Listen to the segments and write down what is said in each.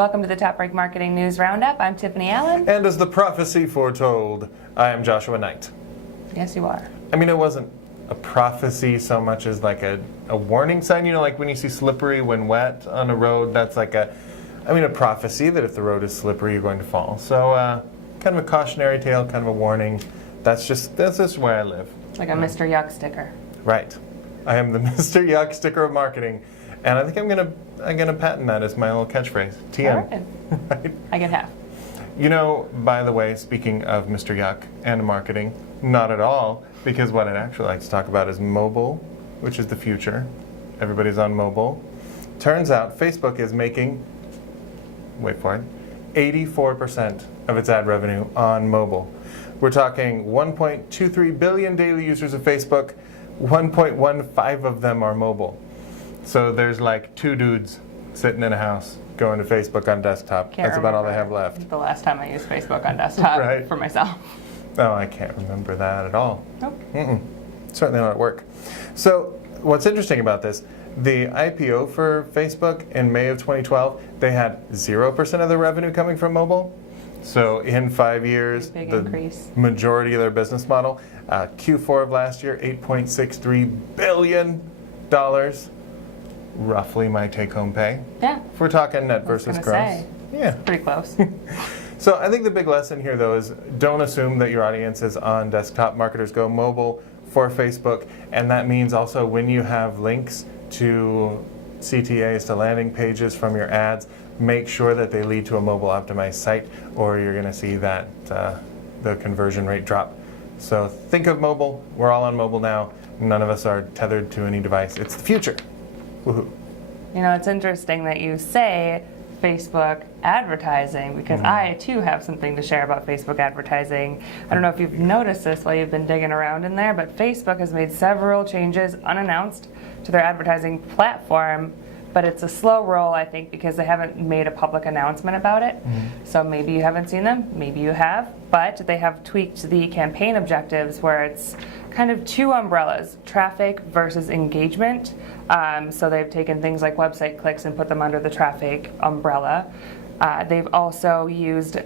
Welcome to the TopRank Marketing News Roundup. I'm Tiffani Allen. And as the prophecy foretold, I am Joshua Nite. Yes, you are. I mean, it wasn't a prophecy so much as like a warning sign. You know, like when you see slippery when wet on a road, that's like a prophecy that if the road is slippery, you're going to fall. So kind of a cautionary tale, kind of a warning. That's just where I live. Like a Mr. Yuck sticker. Right. I am the Mr. Yuck sticker of marketing. And I think I'm gonna patent that as my little catchphrase. TM. All right. Right? I get half. You know, by the way, speaking of Mr. Yuck and marketing, not at all, because what I'd actually like to talk about is mobile, which is the future. Everybody's on mobile. Turns out Facebook is making, wait for it, 84% of its ad revenue on mobile. We're talking 1.23 billion daily users of Facebook, 1.15 of them are mobile. So there's like two dudes sitting in a house going to Facebook on desktop. That's about all they have left. The last time I used Facebook on desktop Right. for myself. Oh, I can't remember that at all. Nope. Certainly not at work. So what's interesting about this, the IPO for Facebook in May of 2012, they had 0% of their revenue coming from mobile. So in 5 years, Big the increase. majority of their business model, Q4 of last year, $8.63 billion. Roughly my take-home pay. Yeah. If we're talking net versus gross. Say, Yeah. pretty close. So I think the big lesson here, though, is don't assume that your audience is on desktop. Marketers go mobile for Facebook, and that means also when you have links to CTAs, to landing pages from your ads, make sure that they lead to a mobile optimized site, or you're going to see that the conversion rate drop. So think of mobile. We're all on mobile now. None of us are tethered to any device. It's the future. Woohoo. You know, it's interesting that you say Facebook advertising, because I too have something to share about Facebook advertising. I don't know if you've noticed this while you've been digging around in there, but Facebook has made several changes unannounced to their advertising platform, but it's a slow roll, I think, because they haven't made a public announcement about it. So maybe you haven't seen them, maybe you have, but they have tweaked the campaign objectives where it's kind of two umbrellas, traffic versus engagement. So they've taken things like website clicks and put them under the traffic umbrella. They've also used,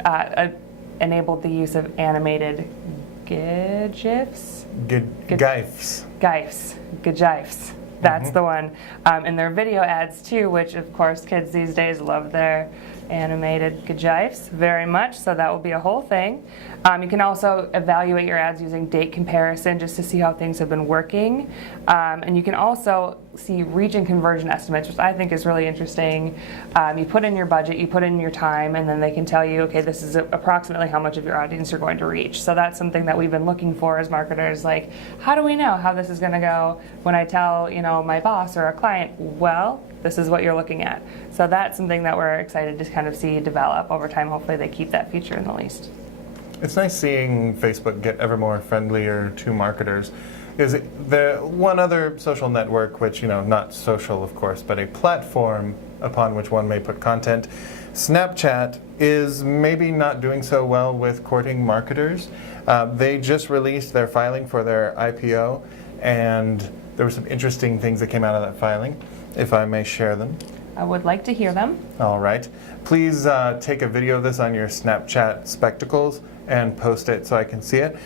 enabled the use of animated GIFs? GIFs. That's the one. And their video ads too, which of course kids these days love their animated GIFs very much, so that will be a whole thing. You can also evaluate your ads using date comparison just to see how things have been working. And you can also see reach and conversion estimates, which I think is really interesting. You put in your budget, you put in your time, and then they can tell you, okay, this is approximately how much of your audience you're going to reach. So that's something that we've been looking for as marketers, like, how do we know how this is going to go when I tell, my boss or a client, well, this is what you're looking at. So that's something that we're excited to kind of see develop over time. Hopefully they keep that feature in the least. It's nice seeing Facebook get ever more friendlier to marketers. Is the one other social network, which, not social, of course, but a platform upon which one may put content, Snapchat is maybe not doing so well with courting marketers. They just released their filing for their IPO, and there were some interesting things that came out of that filing, if I may share them. I would like to hear them. All right. Please take a video of this on your Snapchat spectacles and post it so I can see it.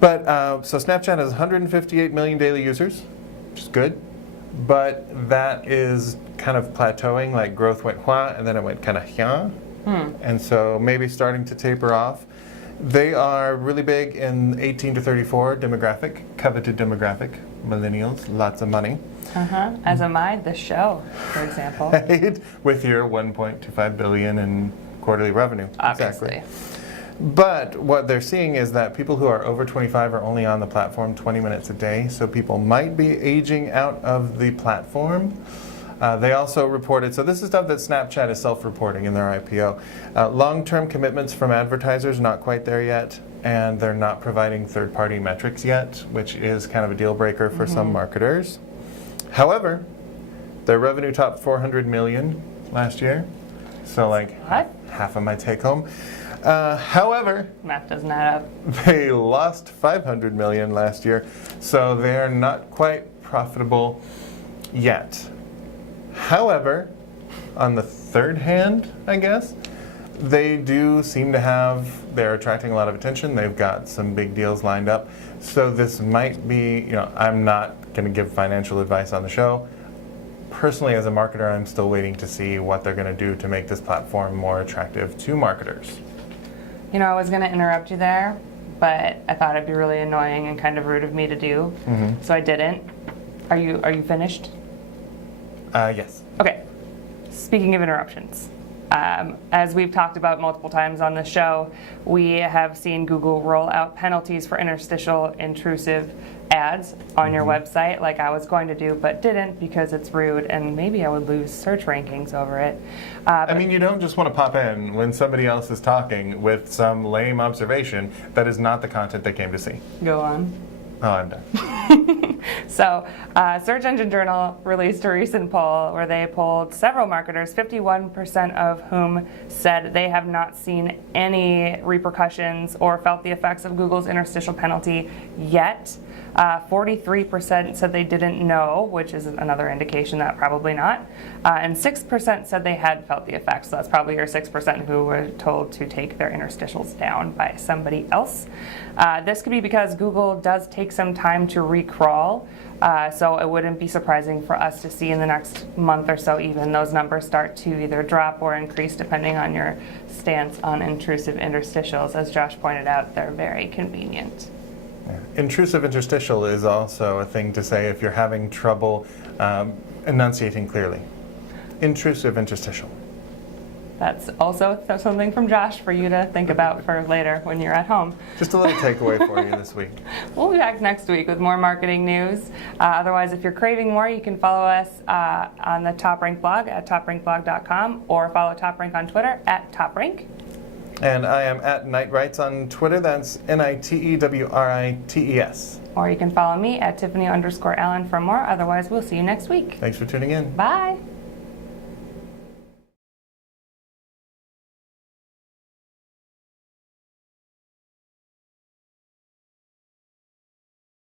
But so Snapchat has 158 million daily users, which is good. But that is kind of plateauing, like growth went hua, and then it went kind of hya. And so maybe starting to taper off. They are really big in 18 to 34 demographic, coveted demographic, millennials, lots of money. As am I, the show, for example. Right? With your 1.25 billion in quarterly revenue. Obviously. Exactly. But what they're seeing is that people who are over 25 are only on the platform 20 minutes a day, so people might be aging out of the platform. They also reported, so this is stuff that Snapchat is self-reporting in their IPO. Long-term commitments from advertisers, not quite there yet, and they're not providing third-party metrics yet, which is kind of a deal breaker for some marketers. However, their revenue topped 400 million last year, so like half of my take-home. However, math doesn't add up. They lost 500 million last year, so they're not quite profitable yet. However, on the third hand, I guess, they do seem to they're attracting a lot of attention. They've got some big deals lined up. So this might be, I'm not going to give financial advice on the show. Personally, as a marketer, I'm still waiting to see what they're going to do to make this platform more attractive to marketers. I was going to interrupt you there, but I thought it'd be really annoying and kind of rude of me to do, so I didn't. Are you finished? Yes. Okay. Speaking of interruptions, as we've talked about multiple times on the show, we have seen Google roll out penalties for interstitial intrusive ads on your website, like I was going to do, but didn't because it's rude and maybe I would lose search rankings over it. You don't just want to pop in when somebody else is talking with some lame observation that is not the content they came to see. Go on. Oh, I'm done. So, Search Engine Journal released a recent poll where they polled several marketers, 51% of whom said they have not seen any repercussions or felt the effects of Google's interstitial penalty yet. 43% said they didn't know, which is another indication that probably not. And 6% said they had felt the effects. So that's probably your 6% who were told to take their interstitials down by somebody else. This could be because Google does take some time to recrawl. So it wouldn't be surprising for us to see in the next month or so even those numbers start to either drop or increase depending on your stance on intrusive interstitials. As Josh pointed out, they're very convenient. Intrusive interstitial is also a thing to say if you're having trouble enunciating clearly. Intrusive interstitial. That's also something from Josh for you to think about for later when you're at home. Just a little takeaway for you this week. We'll be back next week with more marketing news. Otherwise, if you're craving more, you can follow us on the TopRank blog at toprankblog.com or follow TopRank on Twitter at TopRank. And I am at Nitewrites on Twitter. That's NITEWRITES. Or you can follow me at Tiffani_Allen for more. Otherwise, we'll see you next week. Thanks for tuning in. Bye.